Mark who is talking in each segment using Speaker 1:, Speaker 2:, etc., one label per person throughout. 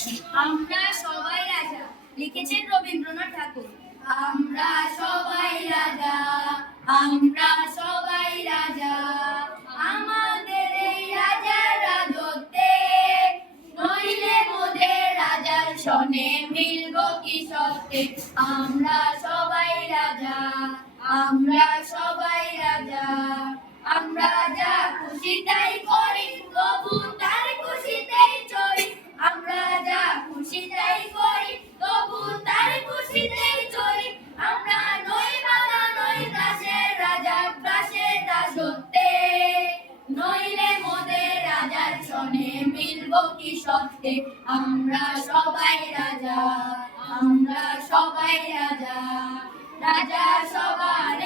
Speaker 1: আমরা সবাই রাজা, লিখেছেন রবীন্দ্রনাথ ঠাকুর। আমরা সবাই রাজা, আমরা সবাই রাজা। আমাদের এই রাজার রাজত্বে নইলে মোদের রাজার সনে মিলব কি সত্যে? আমরা সবাই রাজা, আমরা কি সত্যে আমরা সবাই রাজা, আমরা সবাই রাজা। রাজা সবার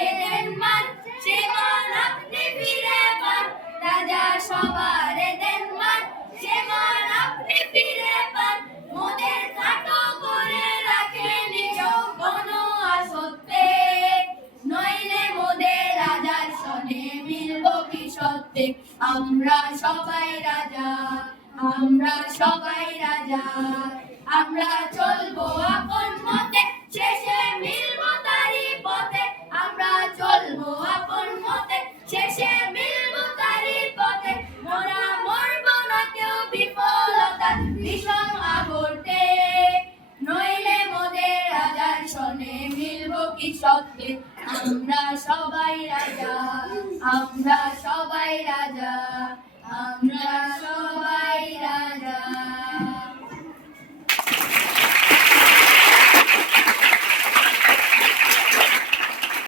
Speaker 1: মান, সে মান আপনি ফিরে পান। রাজা সবার মান, সে মান আপনি ফিরে পান। মোদের খাটো করে রাখে নিজ কোন আসতে নইলে মোদের রাজার সনে মিলব কি সত্যে আমরা সবাই রাজা। আমরা সবাই রাজা, আমরা চলবো আপন মতে শেষে মিলবো তারি পথে। আমরা চলবো আপন মতে শেষে মিলবো তারি পথে। মোরা মরবো না কেউ বিফলতা, ভীষণ আবর্তে। নইলে মোদের রাজার সনে মিলবো কি সত্যে আমরা সবাই রাজা, আমরা সবাই রাজা, আমরা